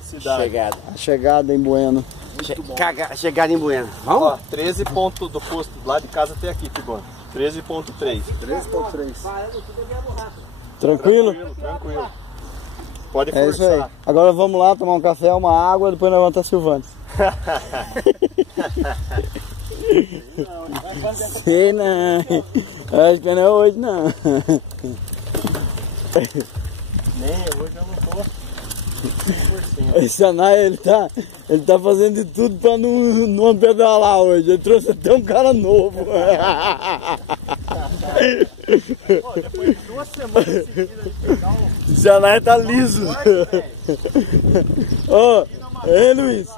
Cidade. Chegada. A chegada em Bueno. Chegada em Bueno. Vamos? Ó, 13 pontos do posto lá de casa até aqui, Tibone. 13.3. 3.3. Tranquilo? Tranquilo. Pode É isso aí. forçar. Agora vamos lá tomar um café, uma água, depois nós vamos estar silvando. Sei não. Acho que não é hoje não. Nem hoje eu não tô 100%. Esse Anai, ele tá fazendo de tudo pra não pedalar hoje. Ele trouxe até um cara novo. Pô, depois de 2 semanas seguidas de pegar um... Esse Anai tá liso. Ô, ei Luiz.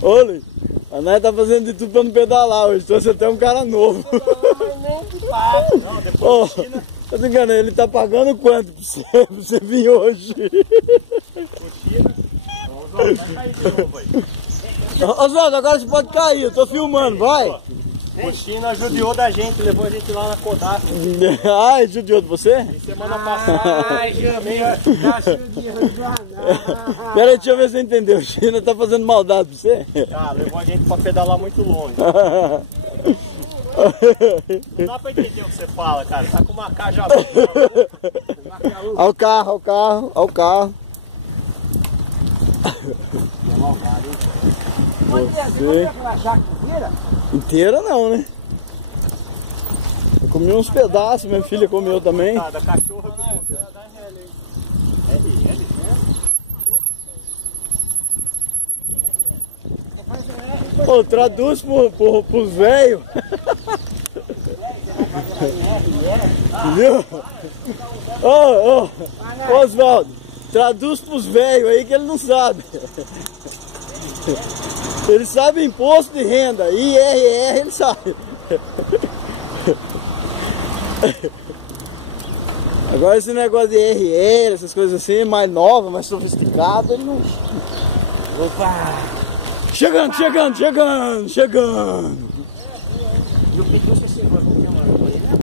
Ô Luiz, o Anai tá fazendo de tudo pra não pedalar hoje. Trouxe até um cara novo. Não, depois de China... Tô te enganando, ele tá pagando quanto pra você vir hoje? Vai cair de novo aí. Oswaldo, agora você pode cair, eu tô filmando, vai! O China ajudou da gente, levou a gente lá na Kodak. Ah, ele judiou de você? Semana passada. Ai, Jamil, Pera aí, deixa eu ver se você entendeu. O China tá fazendo maldade pra você? Ah, levou a gente pra pedalar muito longe. Não dá pra entender o que você fala, cara. Tá com uma caja boa. Olha o carro, olha o carro, olha o carro. Você... Inteira não, né? Eu comi uns pedaços, minha filha comeu também. Da cachorra que Pô, traduz pros velhos. Viu? Ô, Oswaldo, traduz pros velhos aí que ele não sabe. Ele sabe imposto de renda, IRR ele sabe. Agora esse negócio de IRR, essas coisas assim, mais nova, mais sofisticado, ele não... Opa! Chegando! Eu pedi uns